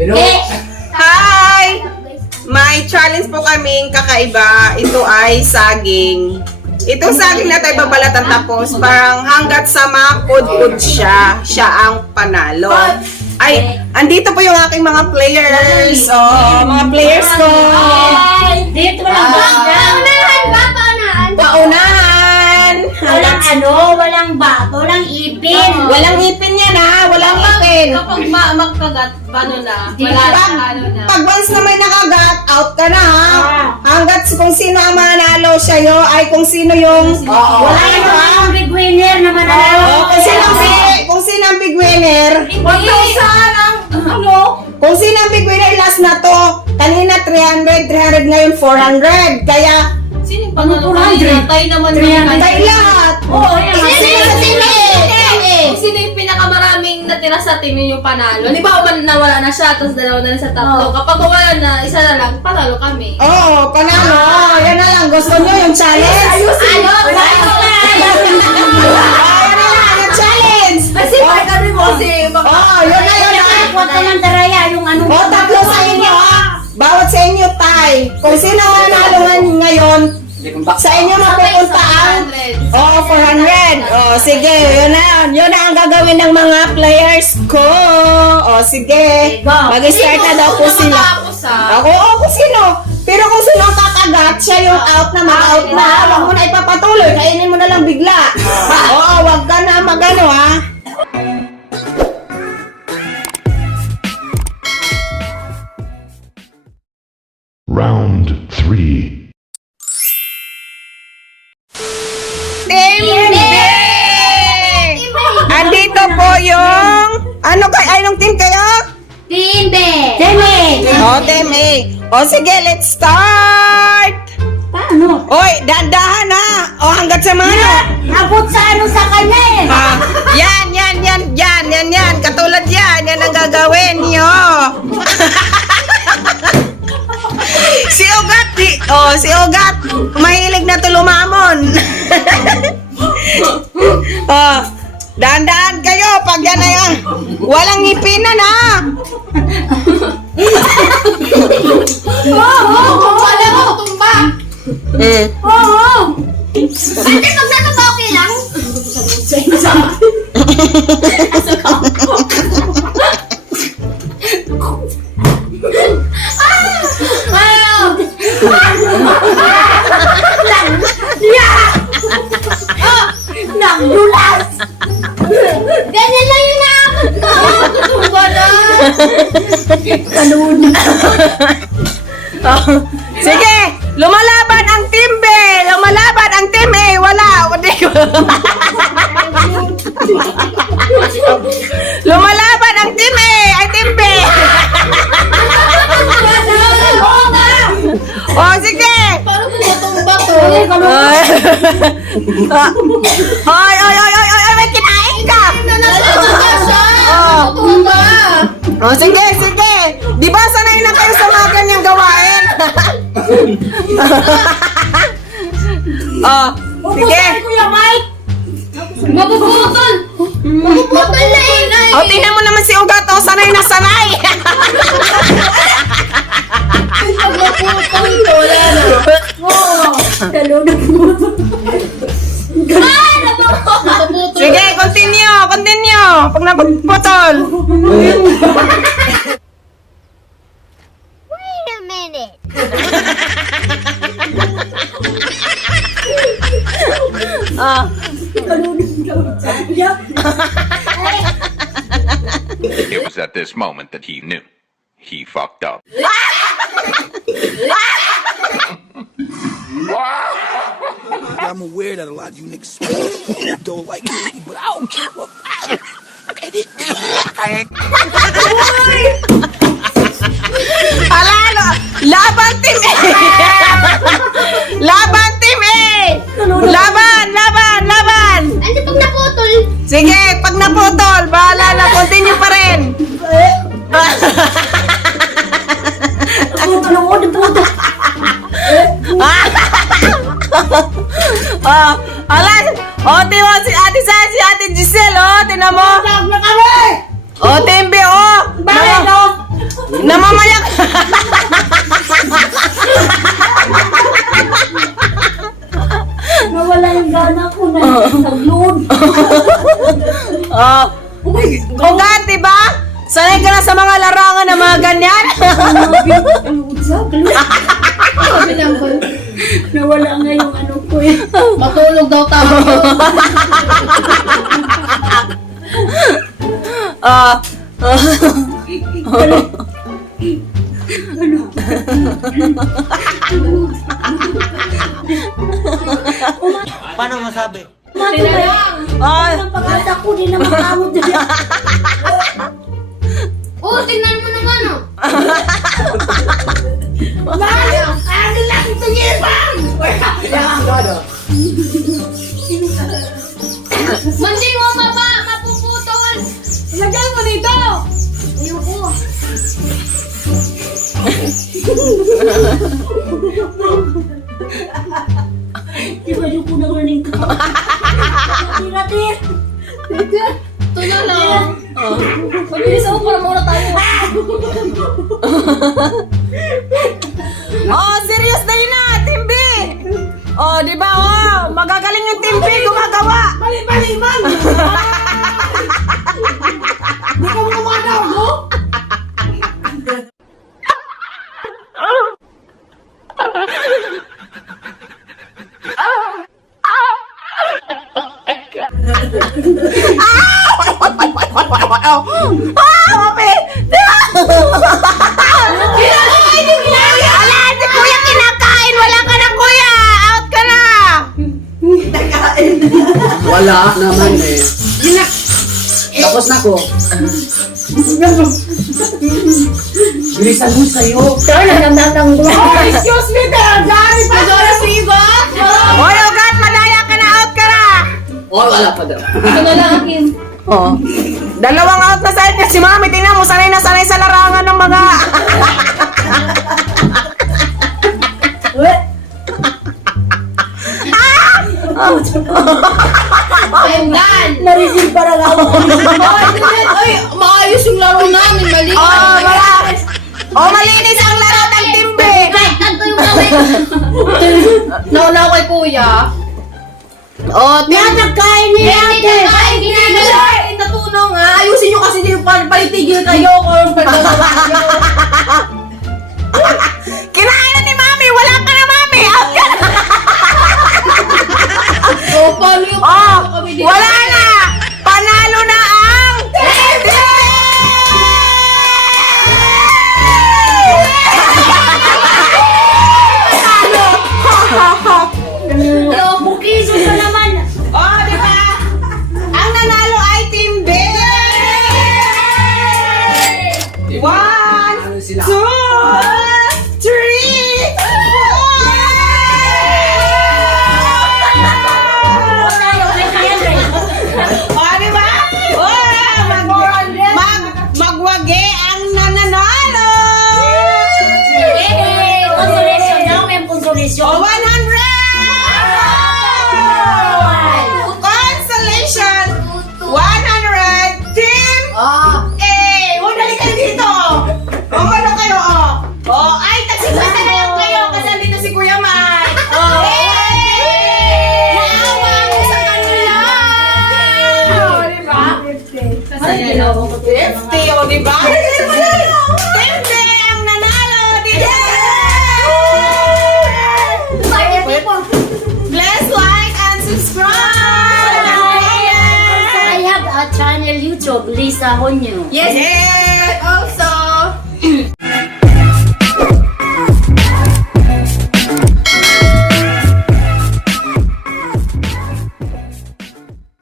Pero, Hi! May challenge po kaming kakaiba. Ito ay saging. Itong saging na tayo babalatan tapos parang hanggat sa makudkod siya, siya ang panalo. Ay, andito po yung aking mga players. Oh, mga players ko. Dito walang Paunahan ba? Paunahan? Paunahan. walang walang bato, walang ipin. Walang ipin yan ha. Walang ipin. Kapag magkagat, paano na? Di Wala ba? na, ano na. Pag once na may nakagat, out ka na ha. Hanggat kung sino ang manalo sa'yo ay kung sino yung... Wala yung big winner na mananalo. Kung sino ang big winner, 1,000 ang ano? kung sino ang big winner last na to, kanina 300 ngayon 400. Kaya, Sino yung panalo 400? kanina? Tayo naman naman. tayo lahat. Oo, yan. Kung sino yung pinakamaraming natira sa team yun yung panalo. Di ba nawala na siya, tapos dalawa na lang sa tatlo. Kapag wala na, isa na lang, panalo kami. Oo, panalo. Yan na lang. Gusto nyo yung challenge? Ayusin mo. Yan na lang, yung challenge. Kasi kami mo si... Oo, yun na, yun na. Huwag ka ng daraya, yung ano. O, tatlo sa inyo ha. Bawat sa inyo tay. Kung sino ang manalo ngayon, sa inyo mapupunta ang 400. Sige, yun na. Yun na ang gagawin ng mga players ko. Sige. Mag-start na daw po sila. Ako, kung sino. Pero kung sino ang kakagat, siya yung out na, mag-out na. Huwag mo na ipapatuloy. Kainin mo na lang bigla. Oo, wag ka na magano ha. Round 3. Team B! Andito po yung... Anong team kayo? Timbe. Team A. Sige, let's start! Paano? Oy, dandahan ha! Hanggat sa mano! Abot sa sa kanya eh. Yan. Katulad yan ang gagawin nyo. Si Ugat. Mahilig na tulumamon. Dahan-dahan kayo pag yan na yan. Walang ipinan ha. Wala mo, tumba! Ate, pag natapa okay lang? Nagdulas. Ganyan lang yung naabot ko. Tumba na! Sige, lumalaban ang team B. Lumalaban ang team A. Wala. Lumalaban ang team A. Ay team B. Sige. Paano kung matumba to? Hoy, may kinain ka. Natumba siya! Oh. Tumba! Sige. Di ba sanay na kayo sa mga ganyang gawain? Sige. Kuya Mike. Mapuputol! Mapuputol na eh! Tingnan mo naman si Ugat. Sanay na sanay. Pag mapuputol to, wala na. Mapuputol. Sige, continue. Pag napagputol. Wait a minute. It was at this moment that he knew. He fucked up. I'm aware that a lot of you niggas don't like me, but I don't care what. Alalo! Laban team A! Laban team A! Laban! Ate, pag naputol. Sige, pag naputol, bahala na, continue pa rin. Si Ate Sa, si Ate Giselle, tinan mo. Tawag na kami. Team B, Bakit? Namamayak. Nawala yung gana ko na nag-load. Oh. Ugat, diba? Sanay ka na sa mga larangan na mga ganyan. Nawala nga yung ano ko eh. Matulog daw tayo. Ah. Paano masabi? Ay. Ang pag-asa ko din na makamot din. Oh, tingnan mo naman, oh. Manding mo, baba! Mapuputol! Lagyan mo dito. Ayoko. Di ba yung punang running ka? Tira-tir. Ito na lang. Mabilis ako para mauna tayo. Oh, serious na yun na, Team B. Oh, di ba? Oh, magagaling yung Team B gumagawa. Mali, man. Di ka mo kumanaw, no? Mami! Ala, si Kuya kinakain. Wala ka na, Kuya. Out ka na. Wala naman eh. Tapos na ko. Bilisan mo sa'yo. Excuse me, Dari pa. Dora Siva. Hoy, ugat, madaya ka na. Out ka na. Oh, wala pa daw. Ito na lang akin. Oh. Dalawang out na side niya si Mami. Tingnan mo, sanay na sanay sa larangan ng mga... I'm done. Na-receive para nga ako. Ay, maayos yung laro namin. Mali. Oh, wala. Oh, malinis ang laro ng Team B. Tanto yung gawin. Nauna ako kay Kuya. Oh, Yan, nagkain niya ate. Ay, ginagawa. Ay, natulong nga. Ayusin nyo kasi yung palitigil kayo. Kung kinain na ni Mami. Wala ka na, Mami. Out ka na. oh, paano yung Oh, kami dito? wala na. Panalo na ang... Hello, bukiso ka naman. Oh, di ba? Ang nanalo ay Team B. 1, 2, 3, 4. Oh, di ba? Magwagi ang nananalo. Consolation daw, may consolation. Oh, 100! Consolation! 100! Team A! Oh, dali kayo dito! Oh, ano kayo, oh? Oh, ay, tagsikwenta na lang kayo kasi andito si Kuya Mike. Oh, naawa ako sa kanila! Oh, di ba? 50, oh, di ba? Team B ang nanalo! Dito! Bless, like, and subscribe! I have a channel YouTube, Lisa Honyo. Yes! Also,